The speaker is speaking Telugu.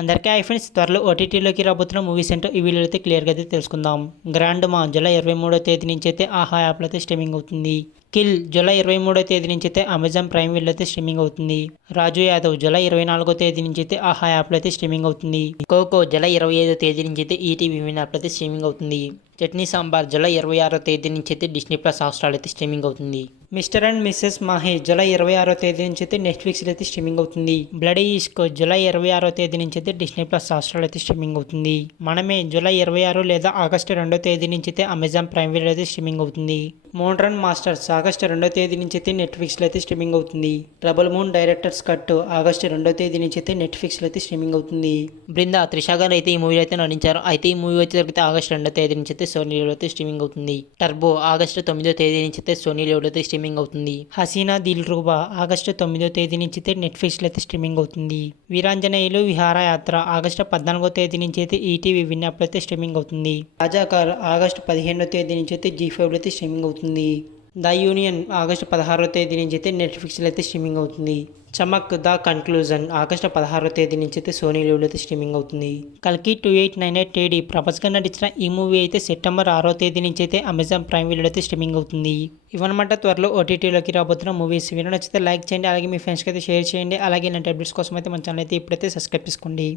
అందరికీ హాయ్ ఫ్రెండ్స్, త్వరలో ఓటీటీలోకి రాబోతున్న మూవీస్ ఏంటో ఈ వీడియోలో అయితే క్లియర్గా అయితే తెలుసుకుందాం. గ్రాండ్ మా జూలై 23వ తేదీ నుంచి అయితే ఆహా యాప్లో అయితే స్ట్రీమింగ్ అవుతుంది. కిల్ జూలై 23వ తేదీ నుంచి అయితే అమెజాన్ ప్రైమ్ వీడియోలో అయితే స్ట్రీమింగ్ అవుతుంది. రాజు యాదవ్ జూలై 24వ తేదీ నుంచి అయితే ఆహా యాప్లో అయితే స్ట్రీమింగ్ అవుతుంది. కోకో జూలై 25వ తేదీ నుంచి అయితే ఈటీవీ విన్ యాప్లో అయితే స్ట్రీమింగ్ అవుతుంది. చట్నీ సాంబార్ జూలై 26వ తేదీ నుంచి అయితే డిస్నీ ప్లస్ హాట్‌స్టార్లో అయితే స్ట్రీమింగ్ అవుతుంది. Mr and Mrs Mahi July 26వ తేదీ నుంచి అయితే నెట్ఫ్లిక్స్లో అయితే స్ట్రీమింగ్ అవుతుంది. బ్లడీ ఇష్క్ జూలై 26వ తేదీ నుంచి అయితే డిస్నీ ప్లస్ హాట్‌స్టార్లో అయితే స్ట్రీమింగ్ అవుతుంది. మనమే జూలై 26 లేదా ఆగస్టు 2వ తేదీ నుంచి అయితే అమెజాన్ ప్రైమ్ వీడియోలో అయితే స్ట్రీమింగ్ అవుతుంది. మూన్ రన్ మాస్టర్స్ ఆగస్టు 2వ తేదీ నుంచి అయితే నెట్ఫ్లిక్స్లో అయితే స్ట్రీమింగ్ అవుతుంది. Trouble moon directors cut August 2వ తేదీ నుంచి అయితే నెట్ఫ్లిక్స్లో అయితే స్ట్రీమింగ్ అవుతుంది. బృందా త్రిష గారు అయితే ఈ మూవీలో అయితే నటించారు. అయితే ఈ మూవీ వచ్చేసరికి ఆగస్టు 2వ తేదీ నుంచి అయితే సోనీ లీవ్లో అయితే స్ట్రీమింగ్ అవుతుంది. టర్బో ఆగస్టు 9వ తేదీ నుంచి అయితే సోనీ లీవ్లో అయితే స్ట్రీమింగ్ అవుతుంది. హసీనా దిల్ రూబా ఆగస్టు 9వ తేదీ నుంచి అయితే నెట్ఫ్లిక్స్లో అయితే స్ట్రీమింగ్ అవుతుంది. వీరాంజనేయులు విహారయాత్ర ఆగస్టు 14వ తేదీ నుంచి అయితే ఈటీవీ విన్ యాప్లో అయితే స్ట్రీమింగ్ అవుతుంది. రాజాకార్ ఆగస్టు 15వ తేదీ నుంచి అయితే జీ5లో అయితే స్ట్రీమింగ్ అవుతుంది. ద యూనియన్ ఆగస్టు 16వ తేదీ నుంచి అయితే నెట్ఫ్లిక్స్లో అయితే స్ట్రీమింగ్ అవుతుంది. చమక్ ద కన్క్లూజన్ ఆగస్టు 16వ తేదీ నుంచి అయితే సోనీ లీవ్లో అయితే స్ట్రీమింగ్ అవుతుంది. కల్కి 2898 AD ప్రభాస్ గారు నటించిన ఈ మూవీ అయితే సెప్టెంబర్ 6వ తేదీ నుంచి అయితే అమెజాన్ ప్రైమ్ వీడియోలో అయితే స్ట్రీమింగ్ అవుతుంది. ఇవన్నమాట త్వరలో ఓటీటీలోకి రాబోతున్న మూవీస్. వీడియో నచ్చితే లైక్ చేయండి, అలాగే మీ ఫ్రెండ్స్కి అయితే షేర్ చేయండి. అలాగే ఇలాంటి అప్డేట్స్ కోసం అయితే మన ఛానల్ అయితే ఇప్పుడైతే సబ్స్క్రైబ్ చేసుకోండి.